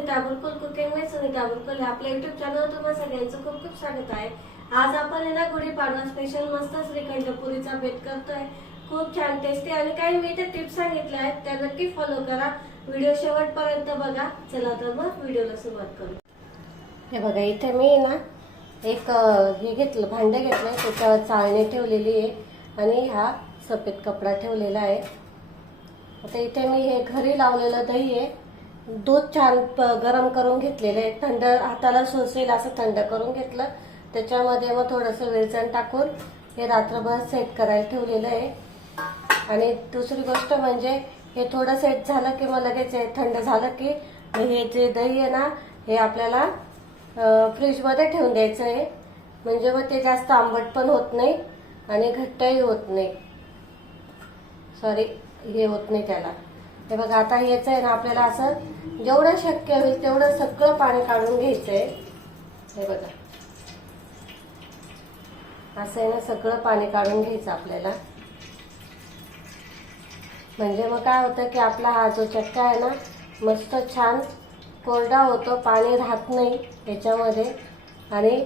Sunita Bulkul cooking में सुनीता बुलकुल आपल्या YouTube चॅनलवर तुम्हा सगळ्यांचं खूप खूप स्वागत आहे। आज आपण आहे ना गुढीपाडवा स्पेशल मस्त श्रीखंड पुरीचा बेत करतोय। खूप छान टेस्टी आणि काही मी ते टिप्स सांगितल्या आहेत त्या नक्की फॉलो करा। व्हिडिओ शेवटपर्यंत बघा। चला तर मग व्हिडिओला सुरुवात करू। हे बघा इथे मी ना एक हे घेतलं भांडे घेतलंय त्याच्यावर चाळणी ठेवलेली आहे आणि हा सफेद कपडा ठेवलेला आहे। आता इथे मी हे घरी लावलेलं दही आहे, दूध छान गरम करून घेतलेलं आहे, थंड हाताला सोसेल असं थंड करून घेतलं। त्याच्यामध्ये मग थोडंसं वेलचण टाकून हे रात्रभर सेट करायला ठेवलेलं आहे। आणि दुसरी गोष्ट म्हणजे हे थोडं सेट झालं की मग लगेच थंड झालं की हे जे दही आहे ना हे आपल्याला फ्रीज मध्ये ठेवून द्यायचं आहे, म्हणजे मग ते जास्त आंबट पण होत नाही आणि घट्टही होत नाही, सॉरी हे होत नाही त्याला। हे बघा आता हेच आहे ना आपल्याला असं जेवढं शक्य होईल तेवढं सगळं पाणी काढून घ्यायचंय। हे बघा असं आहे ना सगळं पाणी काढून घ्यायचं आपल्याला, म्हणजे मग काय होतं की आपला हा जो चक्का आहे ना मस्त छान कोरडा होतो, पाणी राहत नाही याच्यामध्ये। आणि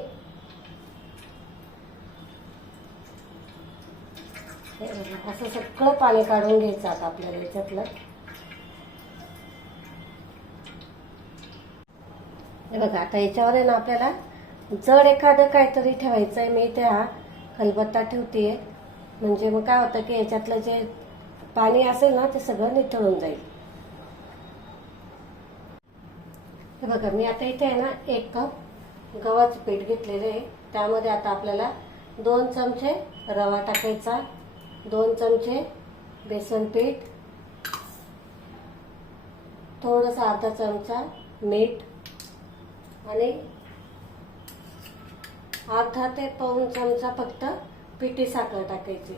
असं सगळं पाणी काढून घ्यायचं आता आपल्याला याच्यातलं। हे बघा आता याच्यावर आहे ना आपल्याला जड एखादं काहीतरी ठेवायचं आहे। मी इथे हा खलबत्ता ठेवतेय, म्हणजे मग काय होतं की याच्यातलं जे पाणी असेल ना ते सगळं निथळून जाईल। हे बघा मी आता इथे आहे ना 1 कप गव्हाचं पीठ घेतलेलं आहे, त्यामध्ये आता आपल्याला 2 चमचे रवा टाकायचा, 2 चमचे बेसन पीठ, थोडंसं अर्धा चमचा मीठ आणि अर्धा ते पाऊण चमचा फक्त पिठी साखर टाकायची।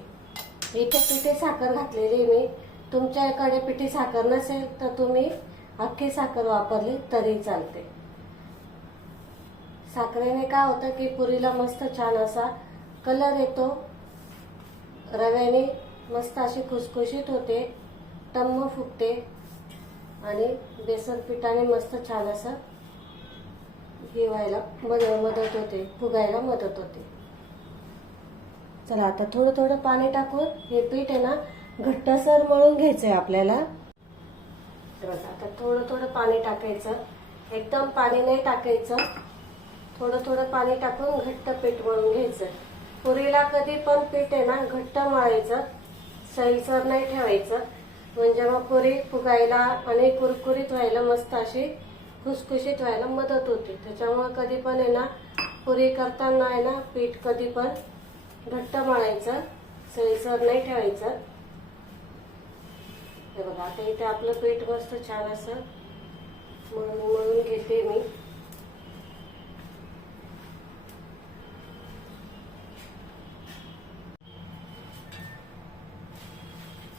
इथे पिठी साखर घातलेली मी, तुमच्याकडे पिठी साखर नसेल तर तुम्ही अख्खी साखर वापरली तरी चालते। साखरेने काय होतं की पुरीला मस्त छान असा कलर येतो, रव्याने मस्त अशी खुसखुशीत होते, टम्म फुगते आणि बेसन पिठाने मस्त छान असं हे व्हायला मदत होते, फुगायला मदत होते। चला आता थोडं थोडं पाणी टाकून हे पीठ आहे ना घट्टसर मळून घ्यायचंय आपल्याला। आता थोडं थोडं पाणी टाकायचं, एकदम पाणी नाही टाकायचं, थोडं थोडं पाणी टाकून घट्ट पीठ मळून घ्यायचं। पुरीला कधी पण पीठ आहे ना घट्ट मळायचं, सैलसर नाही ठेवायचं, म्हणजे मग पुरी फुगायला आणि कुरकुरीत व्हायला मस्त अशी खुसखुशीत व्हायला मदत होते। त्याच्यामुळे कधी पण आहे ना पुरी करताना आहे ना पीठ कधी पण घट्ट मळायचं, सैलसर नाही ठेवायचं। हे बघा आता इथे आपलं पीठ मस्त छान असं मळून घेते मी।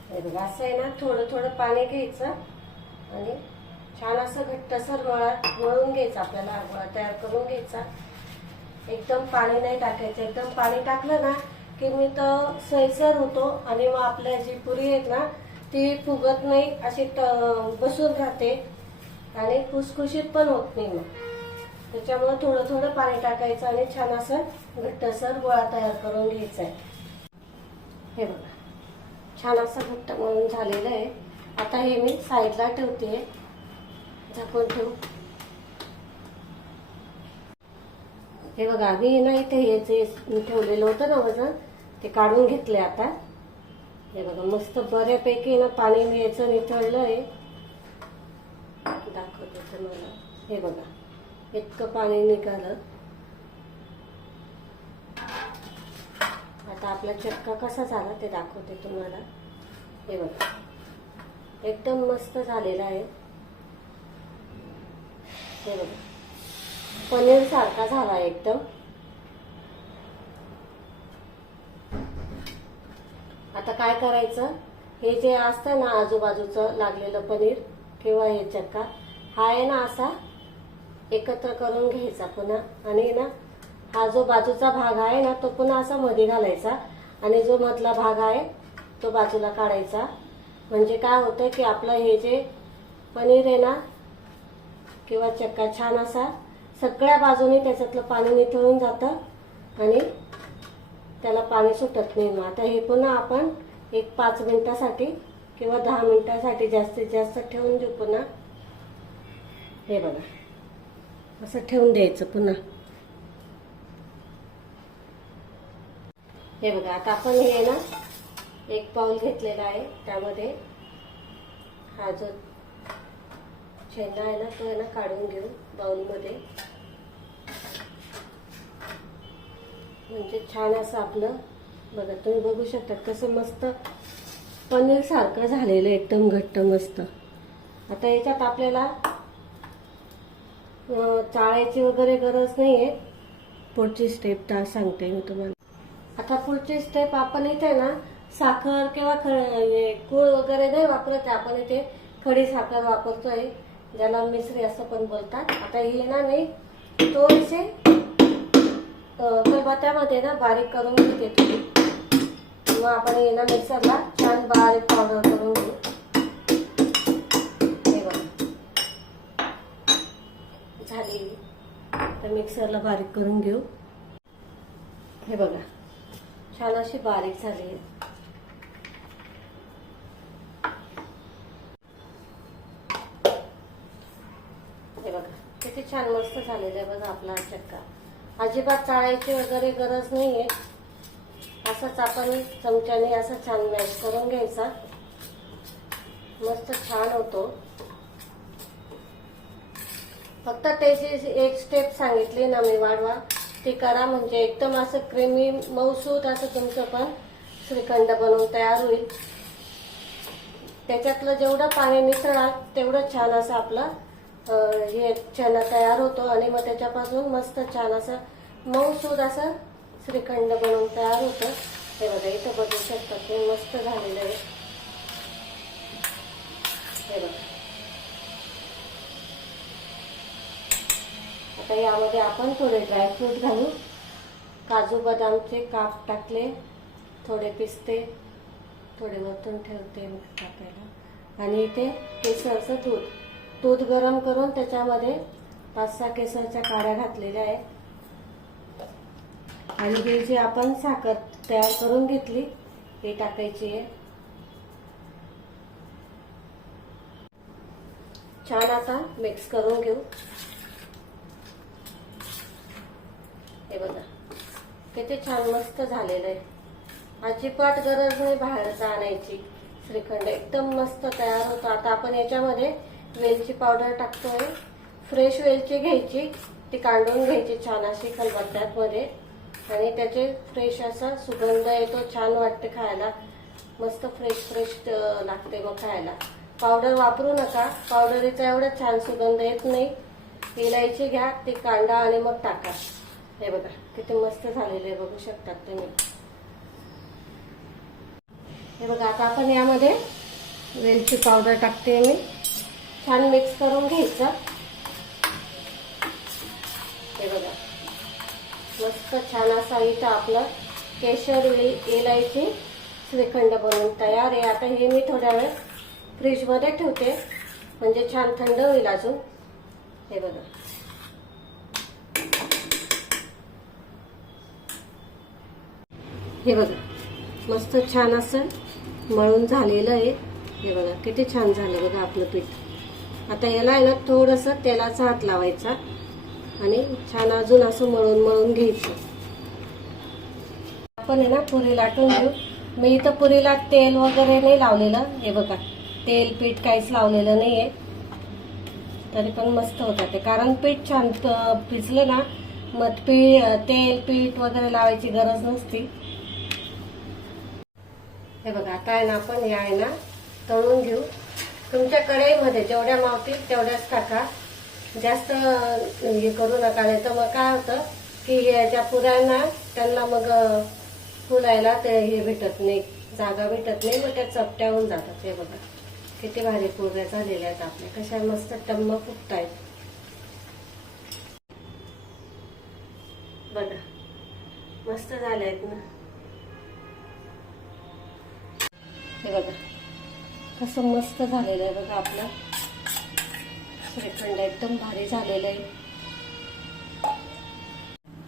हे बघा असं आहे ना थोडं थोडं पाणी घ्यायचं आणि छान असं घट्टसर मळून घ्यायचं, आपल्याला गोळा तयार करून घ्यायचा। एकदम पाणी नाही टाकायचं, एकदम पाणी टाकलं ना की मी तर सैलसर होतो आणि मग आपल्या जी पुरी आहेत ना ती फुगत नाही, अशी बसून राहते आणि खुसखुशीत पण होत नाही। मग त्याच्यामुळे थोडं थोडं पाणी टाकायचं आणि छान असं घट्टसर गोळा तयार करून घ्यायचा आहे। हे बघा छान असं घट्ट मळून झालेलं आहे। आता हे मी साईडला ठेवते, झाकून ठेवू। हे बघा मी ना इथे हे जे ठेवलेलं होतं ना वजन ते काढून घेतले आता। हे बघा मस्त बऱ्यापैकी ना पाणी मी याचं निथळलं आहे, दाखवते तुम्हाला। हे बघा इतकं पाणी निघालं। आता आपला चक्का कसा झाला ते दाखवते तुम्हाला। हे बघा एकदम मस्त झालेला आहे। हे बघा पनीर सारखा झाला एकदम। आता काय करायचं, हे जे असतं ना आजूबाजूचं लागलेलं पनीर किंवा हे चक्का हा आहे ना असा एकत्र करून घ्यायचा पुन्हा, आणि ना हा जो बाजूचा भाग आहे ना तो पुन्हा असा मध्ये घालायचा आणि जो मधला भाग आहे तो बाजूला काढायचा। म्हणजे काय होतं की आपलं हे जे पनीर आहे ना किंवा चक्का छान असा सगळ्या बाजूने त्याच्यातलं पाणी निथळून जातं आणि त्याला पाणी सुटत नाही. मग आता हे पुन्हा आपण एक 5 मिनिटासाठी किंवा 10 मिनिटासाठी जास्तीत जास्त ठेवून देऊ. पुन्हा हे बघा असं ठेवून द्यायचं पुन्हा. हे बघा आता आपण हे ना 1 पाऊल घेतलेला आहे. त्यामध्ये हा जो शेंगा आहे ना तो आहे ना काढून घेऊ बाउलमध्ये. म्हणजे छान असं आपलं बघा तुम्ही बघू शकता कसं मस्त पनीर सारखं झालेलं एकदम घट्ट मस्त. आता याच्यात आपल्याला चाळायची वगैरे गरज नाहीये. पुढची स्टेप तर सांगते मी तुम्हाला. आता पुढची स्टेप आपण इथे ना साखर किंवा गूळ वगैरे नाही वापरत. आपण इथे खडी साखर वापरतोय ज्याला मिसरी असं पण बोलतात. आता ही ना मी थोडीशी खलबत्त्यामध्ये ना बारीक करून घेते थोडी. मग आपण हे ना मिक्सरला छान बारीक पावडर करून घेऊ. हे बघा झाली. तर मिक्सरला बारीक करून घेऊ. हे बघा छान अशी बारीक झाली. हे बघा किती छान मस्त झालेलं आहे बघा आपला चक्का. अजिबात चाळायची वगैरे गरज नाहीये. असंच आपण चमच्याने असं छान मॅश करून घ्यायचा. मस्त छान होतो. फक्त त्याची एक स्टेप सांगितली ना मी वाढवा ती करा म्हणजे एकदम असं क्रीमी मऊसूत असं तुमचं पण श्रीखंड बनवून तयार होईल. त्याच्यातलं जेवढं पाणी मिसळाल तेवढं छान असं आपलं हे चना तयार होतो आणि मग त्याच्यापासून मस्त छान असं मऊसूद असं श्रीखंड बनवून तयार होतं. हे बघा इथं बघू शकता ते मस्त झालेलं आहे. हे बघा आता यामध्ये आपण थोडे ड्रायफ्रूट घालू. काजू बदामचे काप टाकले, थोडे पिस्ते, थोडे वरतून ठेवते टाकायला. आणि इथे केसरचं दूध गरम करून त्याच्यामध्ये 5-6 केसरच्या काड्या घातलेल्या आहेत. आणि ही जी आपण साखर तयार करून घेतली ही टाकायची आहे. छान आता मिक्स करून घेऊ. हे बघा किती छान मस्त झालेलं आहे. अजिबात गरज नाही बाहेरचं आणायची. श्रीखंड एकदम मस्त तयार होतो. आता आपण याच्यामध्ये वेलची पावडर टाकतोय. फ्रेश वेलची घ्यायची, ती काढून घ्यायची छान अशी खलबत्त्यात मध्ये आणि त्याचे फ्रेश असा सुगंध येतो. छान वाटते खायला. मस्त फ्रेश लागते मग खायला. पावडर वापरू नका. पावडरीचा एवढा छान सुगंध येत नाही. इलायची घ्या, ती कांदा आणि मग टाका. हे बघा किती मस्त झालेले बघू शकतात तुम्ही. हे बघा आता आपण यामध्ये वेलची पावडर टाकते मी. छान मिक्स करून घ्यायचं. हे बघा मस्त छान असा इथं आपलं केशर इलायची श्रीखंड बनवून तयार आहे. आता हे मी थोड्या वेळ फ्रीजमध्ये ठेवते म्हणजे छान थंड होईल अजून. हे बघा हे बघा मस्त छान असं मळून झालेलं आहे. हे बघा किती छान झालं बघा आपलं पीठ. आता याला आहे ना थोडंसं तेलाचा हात लावायचा आणि छान अजून असं मळून घ्यायचं. आपण आहे ना पुरी लाटून घेऊ. मी इथं पुरीला तेल वगैरे नाही लावलेलं. हे बघा तेल पीठ काहीच लावलेलं नाहीये तरी पण मस्त होतं ते. कारण पीठ छान भिजलं ना मग तेल पीठ वगैरे लावायची गरज नसती. हे बघा आता आहे ना आपण या आहे ना तळून घेऊ. तुमच्या कढईमध्ये जेवढ्या मावतील तेवढ्याच टाका. जास्त हे करू नका नाही तर मग काय होतं की ज्या पुऱ्यांना त्यांना मग फुलायला ते हे भेटत नाही, जागा भेटत नाही, मग त्या चपट्या होऊन जातात. हे बघा किती भारी पुऱ्या झालेल्या आहेत आपल्या. कशा मस्त टम्म फुगतायत बघा. मस्त झाल्या आहेत ना. हे बघा कसं मस्त झालेलं आहे बघा आपलं श्रीखंड एकदम भारी झालेलं आहे.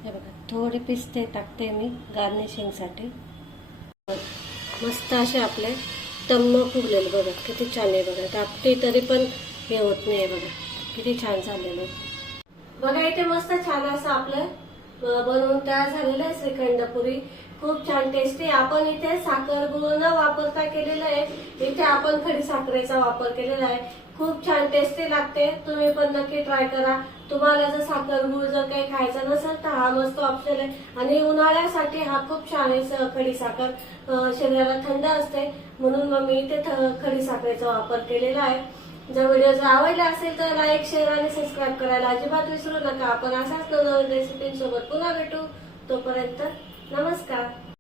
हे बघा थोडे पिस्ते टाकते मी गार्निशिंग साठी. मस्त असे आपले टम्म फुगलेले बघा किती छान आहे बघा. टाकते तरी पण हे होत नाही बघा किती छान झालेलं आहे बघा. इथे मस्त छान असं आपलं बनवून तयार झालेलं आहे श्रीखंड पुरी. खूप छान टेस्टी. आपण इथे साखर गुळ न वापरता केलेलं आहे. इथे आपण खडी साखरेचा वापर केलेला आहे. खूप छान टेस्टी लागते. तुम्ही पण नक्की ट्राय करा. तुम्हाला जर साखर गुळ जर काही खायचं नसेल तर हा मस्त ऑप्शन आहे. आणि उन्हाळ्यासाठी हा खूप छान आहे. खडी साखर शरीराला थंड असते म्हणून मग मी इथे खडी साखरेचा वापर केलेला आहे. जर व्हिडिओ जर आवडला असेल तर लाईक शेअर आणि सबस्क्राईब करायला अजिबात विसरू नका. आपण अशाच नवनवीन रेसिपींसोबत पुन्हा भेटू. तोपर्यंत नमस्कार.